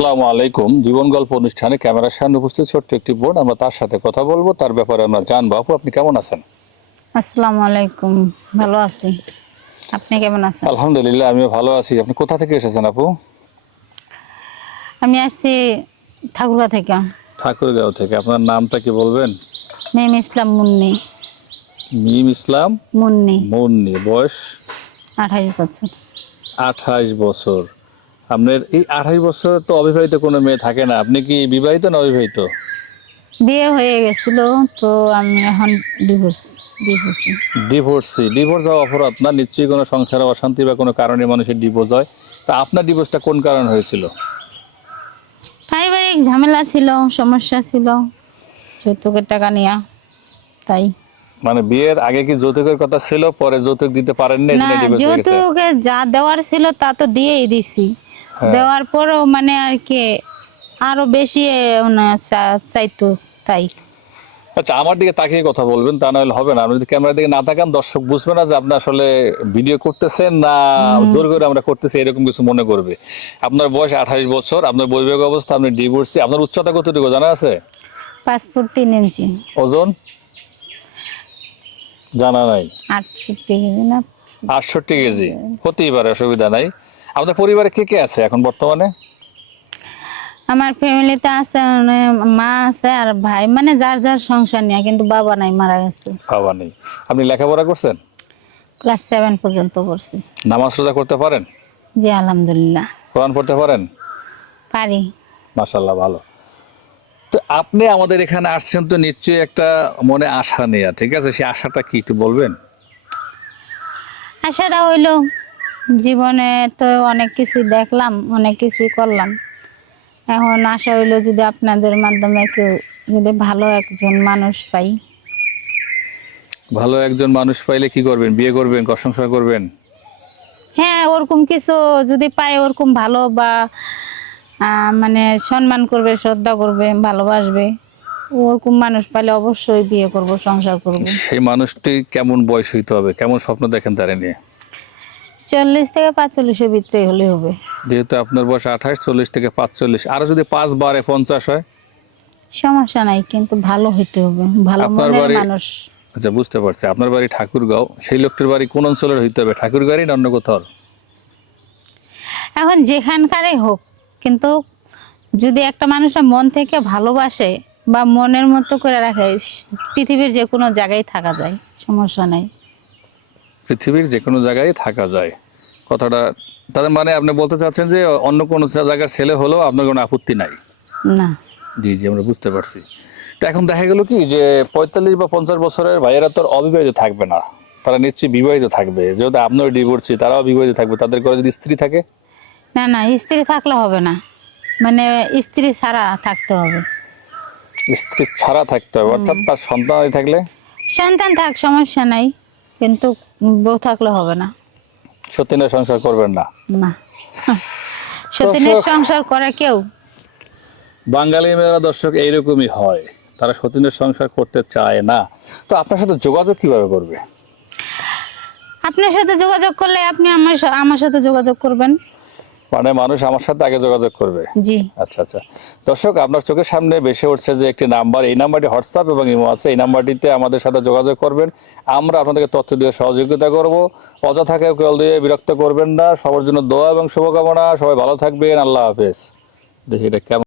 আসসালামু আলাইকুম। জীবন গল্প অনুষ্ঠানে ক্যামেরার সামনে উপস্থিত ছোট্ট একটি বোর্ড আমরা তার সাথে কথা বলব। তার ব্যাপারে আমরা জানব। আপু আপনি কেমন আছেন? আসসালামু আলাইকুম। ভালো আছি। আপনি কেমন আছেন? আলহামদুলিল্লাহ আমিও ভালো আছি। আপনি কোথা থেকে এসেছেন আপু? আমি আসছি ঠাকুরবা থেকে। ঠাকুরগাঁও থেকে। আপনার নামটা কি বলবেন? মেম ইসলাম মুন্নি। মিম ইসলাম মুন্নি। মুন্নি। বয়স? আঠাইশ বছর। আঠাশ বছর। আপনার এই আঠাশ বছর তো অবিবাহিত কোনো মেয়ে থাকে না। আপনি কি বিবাহিত না অবিবাহিত? বিয়ে হয়ে গেছিল তো আমি এখন ডিভোর্স ডিভোর্সি ডিভোর্সি ডিভোর্স হওয়া অপরাধ না নিশ্চয়ই কোনো সংসারে অশান্তি বা কোনো কারণে মানুষের ডিভোর্স হয়। তা আপনার ডিভোর্সটা কোন কারণ হয়েছিল? পারিবারিক ঝামেলা ছিল সমস্যা ছিল যৌতুকের টাকা নেওয়া তাই। মানে বিয়ের আগে কি যৌতুকের কথা ছিল পরে যৌতুক দিতে পারেন না না ডিভোর্স হয়ে গেছে? যৌতুকে যা দেওয়ার ছিল তা তো দিয়েই দিছি। দেওয়ার পরেও মানে আর কি আরও বেশি মানে চাইতো তাই। আচ্ছা আমার দিকে তাকিয়ে কথা বলবেন তা নাহলে হবে না। আপনি যদি ক্যামেরার দিকে না তাকান দর্শক বুঝবে না যে আপনি আসলে ভিডিও করতেছেন না জোর করে আমরা করতেছি এরকম কিছু মনে করবে। আপনার বয়স আঠাশ বছর আপনার বৈবাহিক অবস্থা আপনি ডিভোর্সি আপনার উচ্চতা কতটুকু জানা আছে? তিন ইঞ্চি। ওজন? জানা নাই। আটষট্টি কেজি না? আটষট্টি কেজি। হতেই পারে অসুবিধা নাই। আপনার পরিবারে কে কে আছে এখন বর্তমানে? আমার ফ্যামিলিতে আছে মানে মা আছে আর ভাই মানে যার যার সংসার নিয়ে কিন্তু বাবা নাই মারা গেছে। বাবা নেই। আপনি লেখাপড়া করছেন? ক্লাস সেভেন পর্যন্ত পড়ছি। নামাজ রোজা করতে পারেন? জি আলহামদুলিল্লাহ। কোরআন পড়তে পারেন? পারি। মাশাল্লাহ ভালো। তো আপনি আমাদের এখানে আসছেন তো নিশ্চয়ই একটা মনে আশা নেয়া ঠিক আছে? সেই আশাটা কি একটু বলবেন? আশাটা হইল জীবনে তো অনেক কিছু দেখলাম অনেক কিছু করলাম। এখন আশা হইল যদি আপনাদের মাধ্যমে কেউ যদি ভালো একজন মানুষ পাই। ভালো একজন মানুষ পাইলে কি করবেন? বিয়ে করবেন ঘর সংসার করবেন? হ্যাঁ ওরকম কিছু যদি পাই ওরকম ভালো বা মানে সম্মান করবে শ্রদ্ধা করবে ভালোবাসবে ওরকম মানুষ পাইলে অবশ্যই বিয়ে করব সংসার করব। সেই মানুষটি কেমন বয়স হইতে হবে? কেমন স্বপ্ন দেখেন তারা নিয়ে? চল্লিশ থেকে পাঁচচল্লিশের ভিতরে হলে হবে। যেহেতু আপনার বয়স আঠাশ চল্লিশ থেকে পাঁচচল্লিশ। আরও যদি পাঁচ বারে পঞ্চাশ হয়? সমস্যা নাই কিন্তু ভালো হইতে হবে। ভালো মনের মানুষ। আচ্ছা বুঝতে পারছি। আপনার বাড়ি ঠাকুরগাঁও সেই লোকটির বাড়ি কোন অঞ্চলের হইতে হবে? ঠাকুরগাঁড়ি না অন্য কোথাও এখন যেখানকারই হোক কিন্তু যদি একটা মানুষের মন থেকে ভালোবাসে বা মনের মতো করে রাখে পৃথিবীর যে কোনো জায়গায় থাকা যায় সমস্যা নাই। পৃথিবীর যে কোনো জায়গায় থাকা যায়। কথাটা তাদের মানে আপনি বলতে চাচ্ছেন যে অন্য কোনো জায়গার ছেলে হলেও আপনার কোনো আপত্তি নাই? না। জি জি আমরা বুঝতে পারছি। তো এখন দেখা গেল কি যে পঁয়তাল্লিশ বা পঞ্চাশ বছরের ভাইয়েরা তো অবিবাহিত থাকবে না। তারা নিশ্চয়ই বিবাহিত থাকবে। যেহেতু আপনার ডিভোর্সি তারাও বিবাহিত থাকবে। তাদের ঘরে যদি স্ত্রী থাকে? না না স্ত্রী থাকলে হবে না। মানে স্ত্রী ছাড়া থাকতে হবে। স্ত্রী ছাড়া থাকতে হবে। অর্থাৎ তার সন্তান থাকলে? সন্তান থাক সমস্যা নাই। কিন্তু বউ থাকলে হবে না। সতীনের সংসার করবেন না। না। সতীনের সংসার করে কেউ? বাঙালি মেয়েরা দর্শক এইরকমই হয়। তারা সতীনের সংসার করতে চায় না। তো আপনার সাথে যোগাযোগ কীভাবে করবে? আপনার সাথে যোগাযোগ করলে আপনি আমার আমার সাথে যোগাযোগ করবেন। মানে মানুষ আমার সাথে আগে যোগাযোগ করবে। জি। আচ্ছা আচ্ছা। দর্শক আপনার চোখের সামনে বেশি উঠছে যে একটি নাম্বার এই নাম্বারটি হোয়াটসঅ্যাপ এবং ইমো আছে। এই নাম্বারটিতে আমাদের সাথে যোগাযোগ করবেন। আমরা আপনাদেরকে তথ্য দিয়ে সহযোগিতা করব। অযথা কেউ কল দিয়ে বিরক্ত করবেন না। সবার জন্য দোয়া এবং শুভকামনা। সবাই ভালো থাকবেন। আল্লাহ হাফেজ। দেখি এটা কেমন